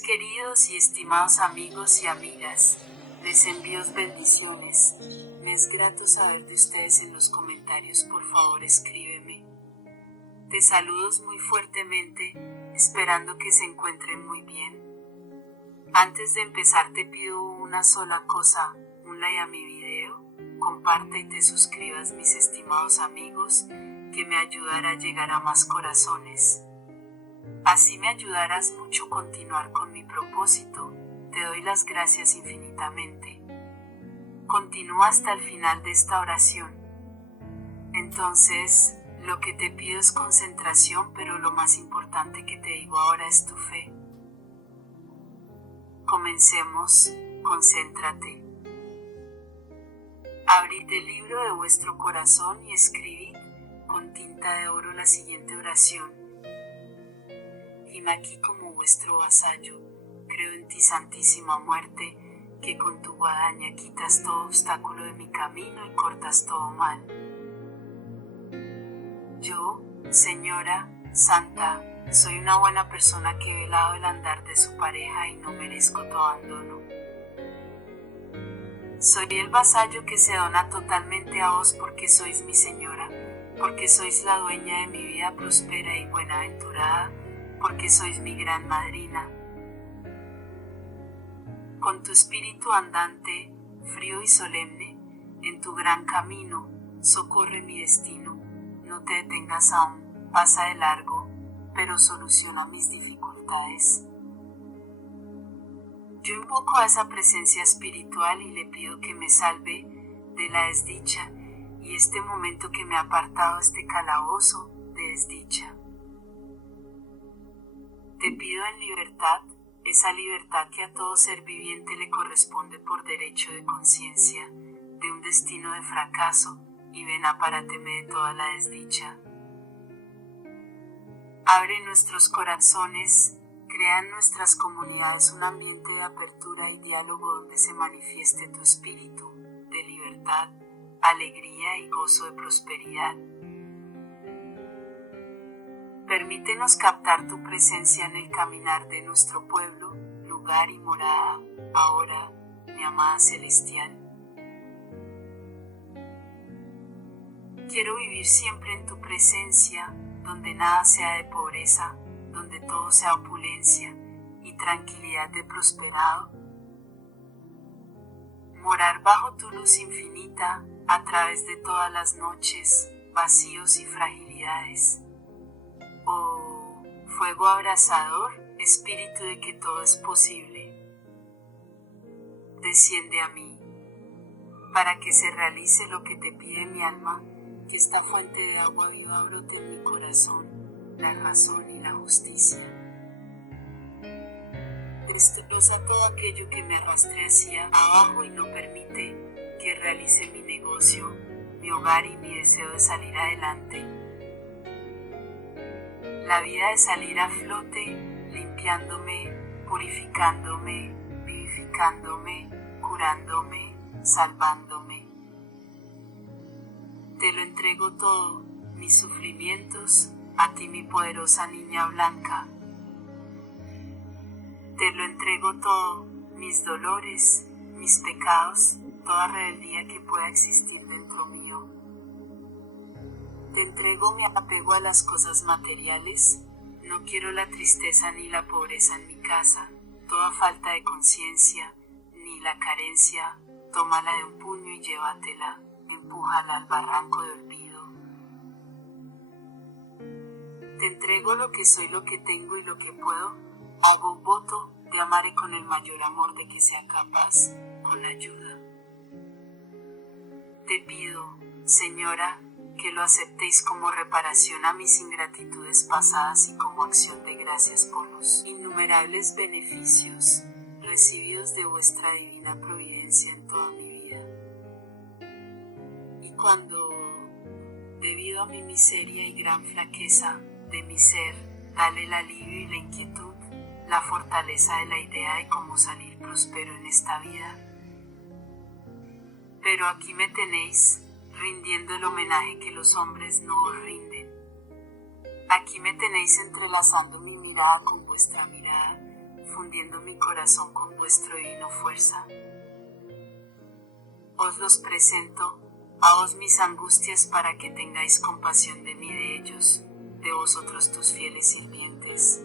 Mis queridos y estimados amigos y amigas, les envío bendiciones. Me es grato saber de ustedes en los comentarios, por favor escríbeme. Te saludo muy fuertemente, esperando que se encuentren muy bien. Antes de empezar te pido una sola cosa, un like a mi video, comparte y te suscribas mis estimados amigos, que me ayudará a llegar a más corazones. Así me ayudarás mucho a continuar con mi propósito. Te doy las gracias infinitamente. Continúa hasta el final de esta oración. Entonces, lo que te pido es concentración, pero lo más importante que te digo ahora es tu fe. Comencemos, concéntrate. Abrid el libro de vuestro corazón y escribid con tinta de oro la siguiente oración. Hime aquí como vuestro vasallo, creo en ti, Santísima Muerte, que con tu guadaña quitas todo obstáculo de mi camino y cortas todo mal. Yo, Señora, Santa, soy una buena persona que he velado el andar de su pareja y no merezco tu abandono. Soy el vasallo que se dona totalmente a vos porque sois mi Señora, porque sois la dueña de mi vida próspera y buenaventurada, porque sois mi gran madrina. Con tu espíritu andante, frío y solemne, en tu gran camino, socorre mi destino. No te detengas aún, pasa de largo, pero soluciona mis dificultades. Yo invoco a esa presencia espiritual y le pido que me salve de la desdicha y este momento que me ha apartado este calabozo de desdicha. Te pido en libertad, esa libertad que a todo ser viviente le corresponde por derecho de conciencia, de un destino de fracaso, y ven apáráteme de toda la desdicha. Abre nuestros corazones, crea en nuestras comunidades un ambiente de apertura y diálogo donde se manifieste tu espíritu, de libertad, alegría y gozo de prosperidad. Permítenos captar tu presencia en el caminar de nuestro pueblo, lugar y morada, ahora, mi amada celestial. Quiero vivir siempre en tu presencia, donde nada sea de pobreza, donde todo sea opulencia y tranquilidad de prosperado. Morar bajo tu luz infinita, a través de todas las noches, vacíos y fragilidades. Oh, fuego abrasador, espíritu de que todo es posible. Desciende a mí, para que se realice lo que te pide mi alma, que esta fuente de agua viva brote en mi corazón, la razón y la justicia. Destroza todo aquello que me arrastre hacia abajo y no permite que realice mi negocio, mi hogar y mi deseo de salir adelante. La vida de salir a flote, limpiándome, purificándome, vivificándome, curándome, salvándome. Te lo entrego todo, mis sufrimientos, a ti mi poderosa niña blanca. Te lo entrego todo, mis dolores, mis pecados, toda rebeldía que pueda existir dentro mío. Te entrego mi apego a las cosas materiales, no quiero la tristeza ni la pobreza en mi casa, toda falta de conciencia, ni la carencia, tómala de un puño y llévatela, empújala al barranco de olvido. Te entrego lo que soy, lo que tengo y lo que puedo, hago un voto, te amaré con el mayor amor de que sea capaz, con ayuda. Te pido, Señora, que lo aceptéis como reparación a mis ingratitudes pasadas y como acción de gracias por los innumerables beneficios recibidos de vuestra divina providencia en toda mi vida. Y cuando, debido a mi miseria y gran flaqueza de mi ser, dale el alivio y la inquietud, la fortaleza de la idea de cómo salir próspero en esta vida. Pero aquí me tenéis, rindiendo el homenaje que los hombres no os rinden. Aquí me tenéis entrelazando mi mirada con vuestra mirada, fundiendo mi corazón con vuestro divino fuerza. Os los presento, a vos mis angustias para que tengáis compasión de mí de ellos, de vosotros tus fieles sirvientes.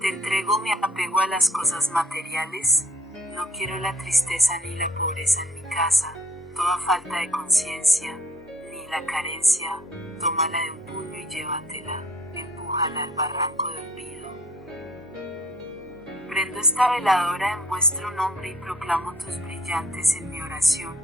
Te entrego mi apego a las cosas materiales, no quiero la tristeza ni la pobreza en mi casa, toda falta de conciencia, ni la carencia, tómala de un puño y llévatela, empújala al barranco de olvido. Prendo esta veladora en vuestro nombre y proclamo tus brillantes en mi oración.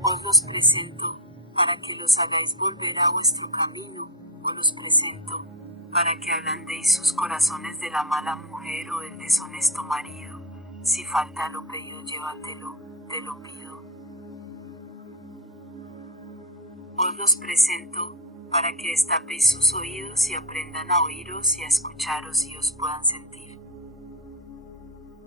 Os los presento, para que los hagáis volver a vuestro camino, os los presento, para que ablandéis sus corazones de la mala mujer o del deshonesto marido. Si falta lo pedido, llévatelo, te lo pido. Os los presento, para que destapéis sus oídos y aprendan a oíros y a escucharos y os puedan sentir.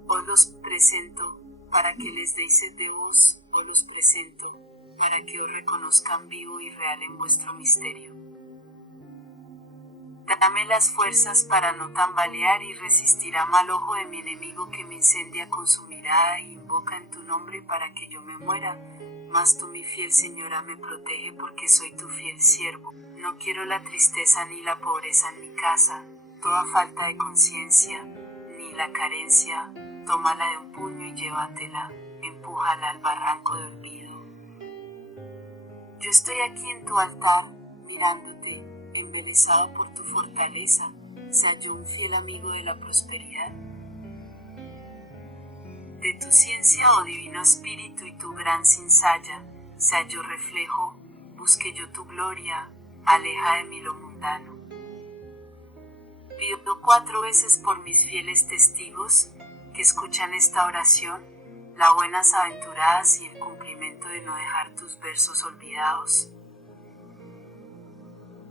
Os los presento, para que les deis sed de vos, os los presento, para que os reconozcan vivo y real en vuestro misterio. Dame las fuerzas para no tambalear y resistir a mal ojo de mi enemigo que me incendia con su mirada e invoca en tu nombre para que yo me muera. Mas tú, mi fiel Señora, me protege porque soy tu fiel siervo. No quiero la tristeza ni la pobreza en mi casa, toda falta de conciencia, ni la carencia, tómala de un puño y llévatela, empújala al barranco de olvido. Yo estoy aquí en tu altar, mirándote, embelesado por tu fortaleza, sea yo un fiel amigo de la prosperidad. De tu ciencia, oh divino espíritu, y tu gran cincalla, sea yo reflejo, busque yo tu gloria, aleja de mí lo mundano. Pido 4 veces por mis fieles testigos, que escuchan esta oración, las buenas aventuradas y el cumplimiento de no dejar tus versos olvidados.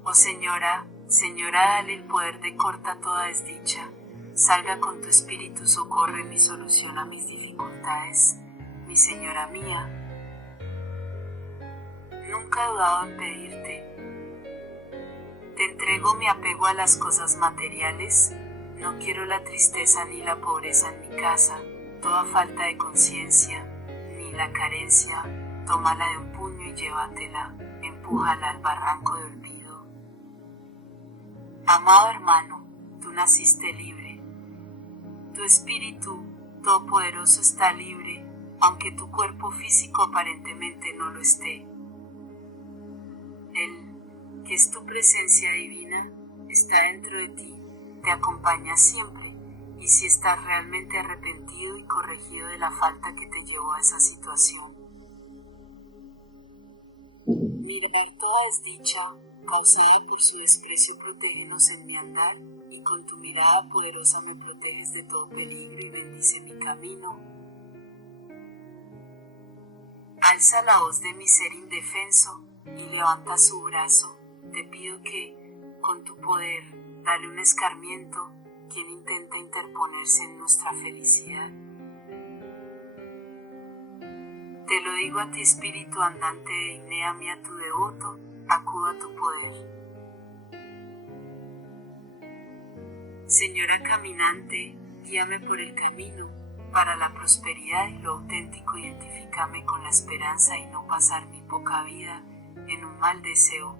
Oh Señora, Señora, dale el poder de corta toda desdicha, salga con tu espíritu, socorre mi solución a mis dificultades, mi Señora mía. Nunca he dudado en pedirte. Te entrego mi apego a las cosas materiales, no quiero la tristeza ni la pobreza en mi casa, toda falta de conciencia, ni la carencia, tómala de un puño y llévatela, empújala al barranco de olvido. Amado hermano, tú naciste libre. Tu espíritu todopoderoso está libre, aunque tu cuerpo físico aparentemente no lo esté. Él, que es tu presencia divina, está dentro de ti, te acompaña siempre, y si estás realmente arrepentido y corregido de la falta que te llevó a esa situación. Mirar toda desdicha, causada por su desprecio, protégenos en mi andar, y con tu mirada poderosa me proteges de todo peligro y bendice mi camino. Alza la voz de mi ser indefenso, y levanta su brazo, te pido que, con tu poder, dale un escarmiento, quien intenta interponerse en nuestra felicidad. Te lo digo a ti, espíritu andante, dignéame a tu devoto, acudo a tu poder. Señora caminante, guíame por el camino, para la prosperidad y lo auténtico, identifícame con la esperanza y no pasar mi poca vida en un mal deseo.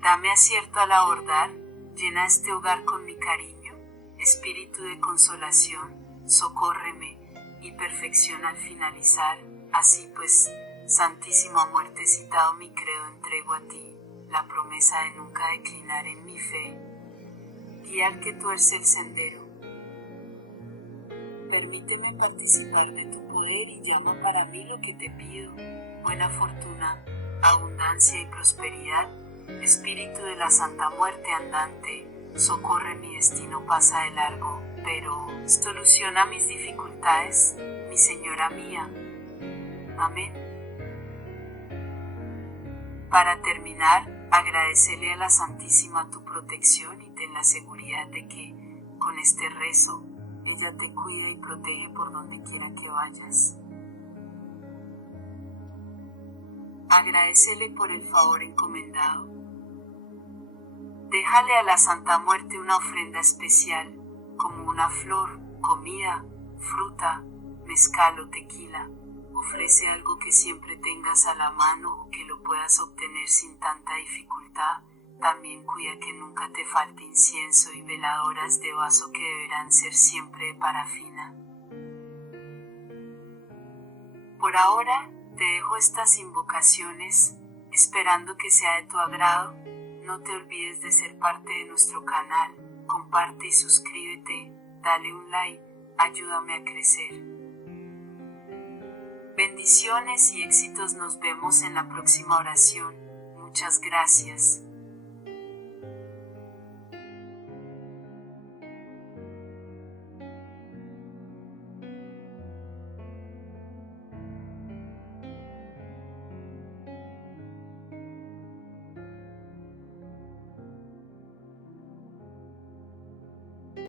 Dame acierto al abordar, llena este hogar con mi cariño, espíritu de consolación, socórreme, y perfección al finalizar. Así pues, Santísimo, a muerte citado mi credo entrego a ti, la promesa de nunca declinar en mi fe. Guía al que tuerce el sendero. Permíteme participar de tu poder y llama para mí lo que te pido, buena fortuna, abundancia y prosperidad. Espíritu de la Santa Muerte andante, socorre mi destino, pasa de largo, pero soluciona mis dificultades, mi Señora mía. Amén. Para terminar, agradecele a la Santísima tu protección y ten la seguridad de que, con este rezo, ella te cuida y protege por donde quiera que vayas. Agradécele por el favor encomendado. Déjale a la Santa Muerte una ofrenda especial, como una flor, comida, fruta, mezcal o tequila. Ofrece algo que siempre tengas a la mano o que lo puedas obtener sin tanta dificultad. También cuida que nunca te falte incienso y veladoras de vaso que deberán ser siempre de parafina. Por ahora, te dejo estas invocaciones, esperando que sea de tu agrado. No te olvides de ser parte de nuestro canal, comparte y suscríbete, dale un like, ayúdame a crecer. Bendiciones y éxitos, nos vemos en la próxima oración. Muchas gracias.